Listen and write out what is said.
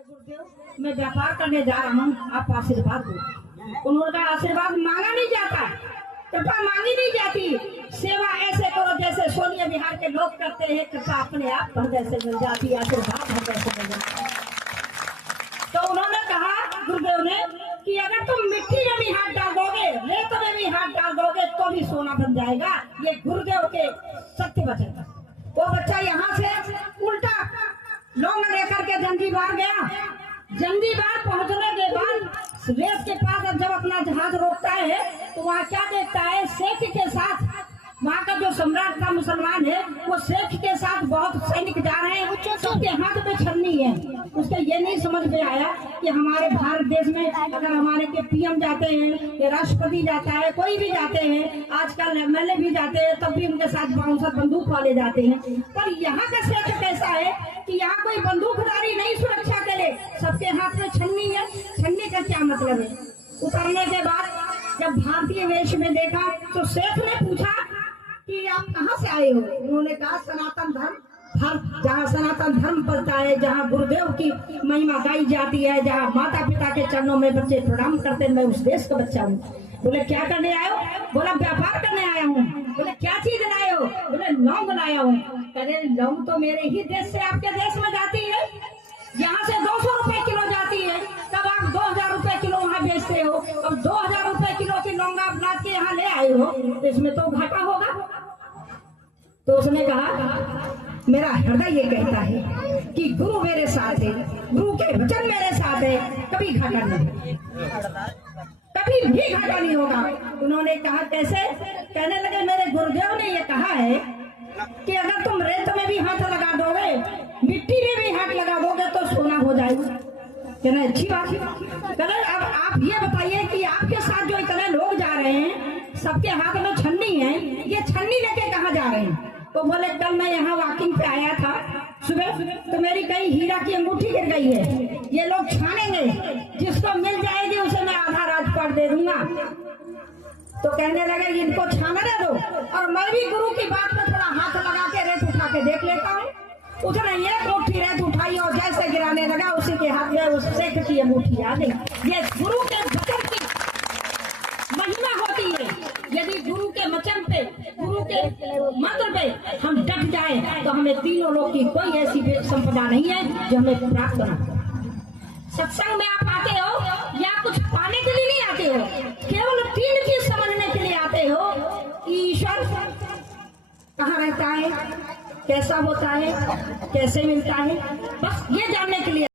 गुरुदेव मैं व्यापार करने जा रहा हूँ, आप आशीर्वाद दो। उन्होंने कहा आशीर्वाद मांगा नहीं जाता, कृपा मांगी नहीं जाती, सेवा ऐसे करो जैसे सोनिया बिहार के लोग करते हैं, कृपा अपने आप हृदय से मिल जाती है, आशीर्वाद हृदय से मिल जाता है। तो उन्होंने कहा गुरुदेव ने कि अगर तुम मिट्टी में भी हाथ डाल दोगे, रेत में भी हाथ डाल दोगे तो भी सोना बन जाएगा। ये गुरुदेव के सत्य वचन। वो बच्चा यहाँ से उल्टा लौंग लेकर के जंगीबार गया। जंगीबार पहुंचने के बाद रेस के पास जब अपना जहाज रोकता है तो वहाँ क्या देखता है, शेख के साथ वहाँ का जो सम्राट था मुसलमान है, वो शेख के साथ बहुत सैनिक जा रहे हैं, सबके हाथ में छन्नी है। उसको ये नहीं समझ में आया कि हमारे भारत देश में अगर हमारे के पीएम जाते हैं या राष्ट्रपति जाता है, कोई भी जाते हैं, आजकल एमएलए भी जाते हैं, तब भी उनके साथ बाउंसर बंदूक वाले जाते हैं। पर यहाँ का शेख कैसा है कि यहाँ कोई बंदूकधारी नहीं सुरक्षा के लिए, सबके हाथ में छन्नी है। छन्नी का क्या मतलब है? उतरने के बाद जब भारतीय वेश में देखा तो शेख ने पूछा कि आप कहाँ से आए हो? उन्होंने कहा सनातन धर्म, जहाँ सनातन धर्म पलता है, जहाँ गुरुदेव की महिमा गाई जाती है, जहाँ माता पिता के चरणों में बच्चे प्रणाम करते हैं, मैं उस देश का बच्चा हूँ। बोले क्या करने आए हो? बोला व्यापार करने आया हूँ। बोले क्या चीज लाए हो? बोले लौंग लाया हूँ। कहे लौंग तो मेरे ही देश से आपके देश में जाती है, यहाँ से 200 रुपए किलो जाती है, तब आप 2000 रुपए किलो वहाँ बेचते हो। अब 2000 रुपए किलो की लौंग आप लाद के यहाँ ले आए हो, इसमें तो घाटा होगा। तो उसने कहा मेरा हृदय ये कहता है कि गुरु मेरे साथ है, गुरु के वचन मेरे साथ है, कभी घाटा नहीं, कभी भी घाटा नहीं होगा। उन्होंने कहा कैसे? कहने लगे मेरे गुरुदेव ने ये कहा है कि अगर तुम रेत में भी हाथ लगा दोगे, मिट्टी में भी हाथ लगा दोगे तो सोना हो जाएगा। कहना अच्छी बात है। कहना अब आप ये बताइए कि आपके साथ जो इतने लोग जा रहे हैं, सबके हाथ में छन्नी है, ये छन्नी लेके कहाँ जा रहे हैं? तो बोले कल मैं यहाँ वॉकिंग पे आया था सुबह, तो मेरी कहीं हीरा की अंगूठी गिर गई है, ये लोग छानेंगे, जिसको मिल जाएगी उसे मैं आधा राजपाट दे दूंगा। तो कहने लगे इनको छानने दो, और मैं भी गुरु की बात में थोड़ा हाथ लगा के रेत उठा के देख लेता हूँ। उसने एक मुट्ठी रेत उठाई और जैसे गिराने लगा उसी के हाथ में उस शेख की अंगूठी आ गई। ये गुरु के वचन की महिमा होती है। यदि गुरु के वचन पे, गुरु के मंत्र पे हम डट जाए तो हमें तीनों लोग की कोई ऐसी संपदा नहीं है जो हमें प्राप्त ना। सत्संग में आप आते हो या कुछ पाने के लिए नहीं आते हो, केवल 3 चीज समझने के लिए आते हो कि ईश्वर कहाँ रहता है, कैसा होता है, कैसे मिलता है, बस ये जानने के लिए।